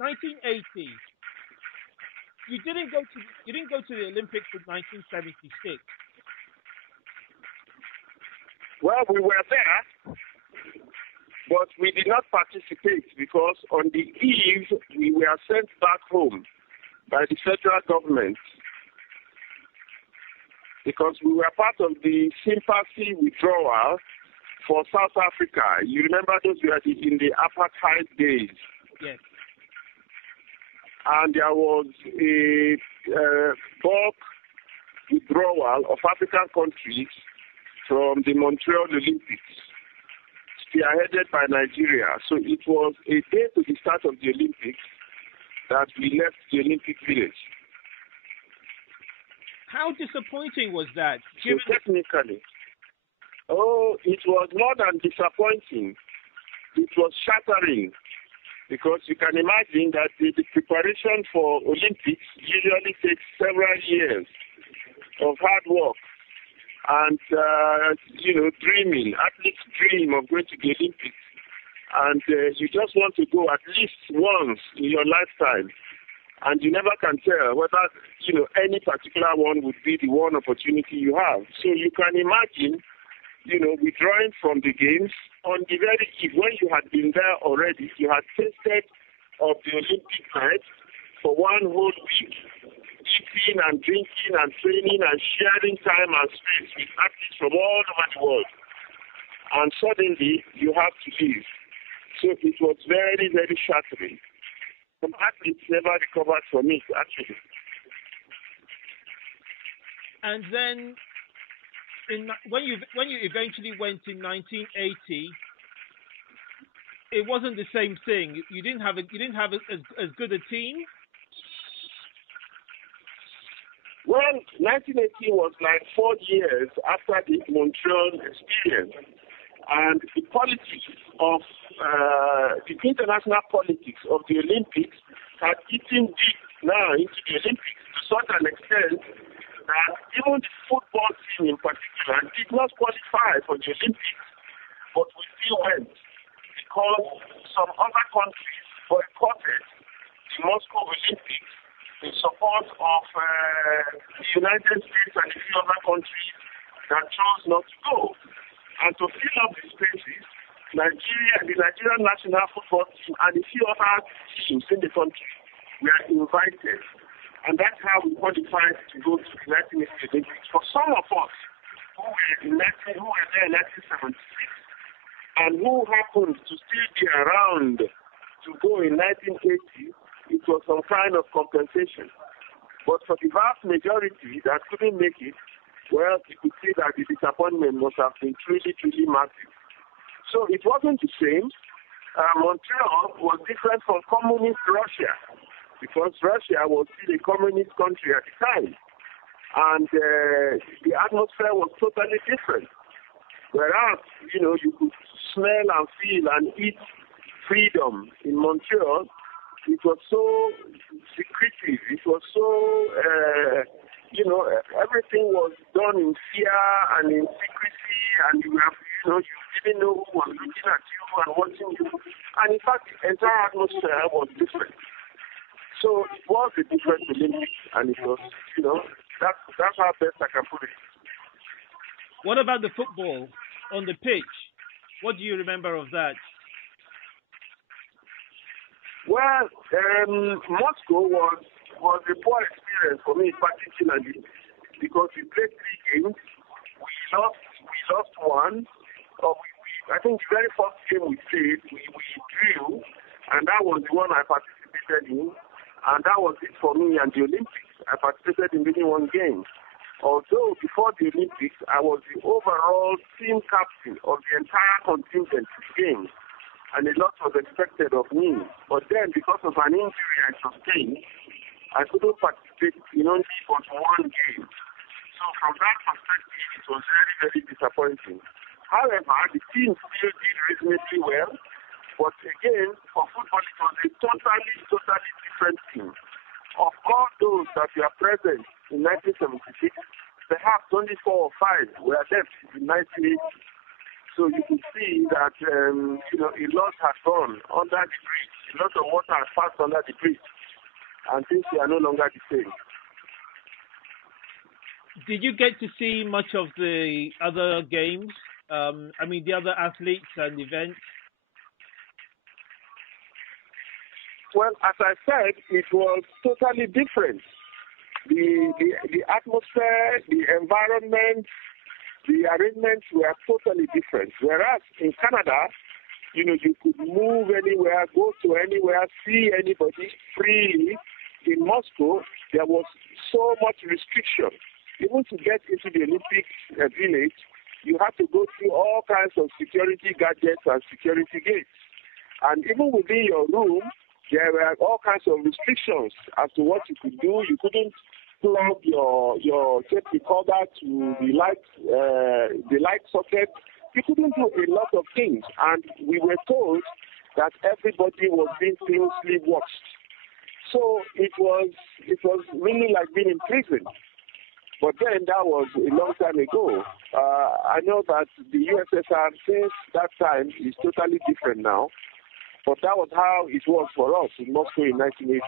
1980. You didn't go to the Olympics in 1976. Well, we were there, but we did not participate because on the eve we were sent back home by the federal government because we were part of the sympathy withdrawal for South Africa. You remember those were in the apartheid days. Yes. And there was a bulk withdrawal of African countries from the Montreal Olympics, spearheaded by Nigeria. So it was a day to the start of the Olympics that we left the Olympic Village. How disappointing was that? So technically, it was more than disappointing. It was shattering because you can imagine that the preparation for Olympics usually takes several years of hard work and, dreaming. Athletes dream of going to the Olympics. And you just want to go at least once in your lifetime. And you never can tell whether, any particular one would be the one opportunity you have. So you can imagine, withdrawing from the games on the very eve when you had been there already. You had tasted of the Olympic night for one whole week, eating and drinking and training and sharing time and space with athletes from all over the world. And suddenly you have to leave. So it was very, very shattering. Some athletes never recovered from it, actually. And then, when you eventually went in 1980, it wasn't the same thing. You didn't have as good a team. Well, 1980 was like 4 years after the Montreal experience, and the politics of the international politics of the Olympics had eaten deep now into the Olympics to such an extent that even the football team in particular did not qualify for the Olympics, but we still went because some other countries boycotted the Moscow Olympics in support of the United States and a few other countries that chose not to go. And to fill up the spaces, the Nigerian national football team and a few other teams in the country were invited. And that's how we qualified to go to the 1980 Olympics. For some of us who were there in 1976 and who happened to still be around to go in 1980, it was some kind of compensation. But for the vast majority that couldn't make it, well, you could see that the disappointment must have been truly, truly massive. So it wasn't the same. Montreal was different from communist Russia because Russia was still a communist country at the time. And the atmosphere was totally different. Whereas, you could smell and feel and eat freedom in Montreal, it was so secretive. It was so... everything was done in fear and in secrecy, and you didn't know who was looking at you and watching you. And in fact, the entire atmosphere was different. So it was a different Olympics, and it was, that's how best I can put it. What about the football on the pitch? What do you remember of that? Well, Moscow was a poor experience for me, particularly because we played 3 games. We lost one. I think the very first game we played, we drew, and that was the one I participated in, and that was it for me and the Olympics. I participated in only 1 game. Although before the Olympics, I was the overall team captain of the entire contingent of games, and a lot was expected of me. But then, because of an injury I sustained, I couldn't participate in only but 1 game. So from that perspective, it was very, very disappointing. However, the team still did reasonably well. But again, for football, it was a totally, totally different team. Of all those that were present in 1976, perhaps only 4 or 5 were left in 1980. So you can see that, a lot has gone under the bridge a lot of water has passed under the bridge, and things are no longer the same. Did you get to see much of the other games? The other athletes and events? Well, as I said, it was totally different. The atmosphere, the environment, the arrangements were totally different. Whereas in Canada, you could move anywhere, go to anywhere, see anybody freely. In Moscow, there was so much restriction. Even to get into the Olympic village, you had to go through all kinds of security gadgets and security gates. And even within your room, there were all kinds of restrictions as to what you could do. You couldn't plug your tape recorder to the light socket. You couldn't do a lot of things. And we were told that everybody was being closely watched. So it was really like being in prison. But then that was a long time ago. I know that the USSR since that time is totally different now. But that was how it was for us in Moscow in 1980.